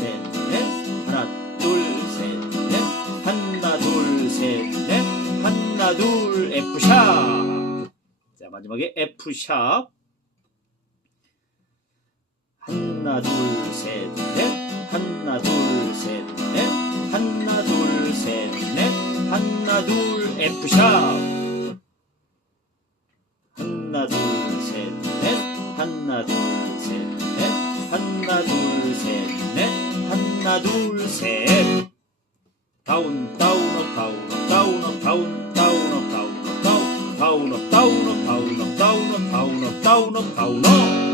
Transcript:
셋, 넷. 하나, 둘, 셋, 넷. 하나, 둘, 셋, 넷. 하나, 둘, F샵. 자, 마지막에 F샵. 하나, 둘, 셋, 넷. 하나, 둘, 셋, 넷. 하나, 둘, 셋, 넷. 하나, 둘, F샵. 하나, 둘, 셋, 넷. 하나, 둘, 셋, 넷. 하나, 둘, 셋, 넷. 하나, 둘, 셋. 다운, 다운, 다운, 다운, 다운, 다운, 다운, 다운, 다운, 다운, 다운, 다운, 다운, 다운, 다운, 다운, 다운.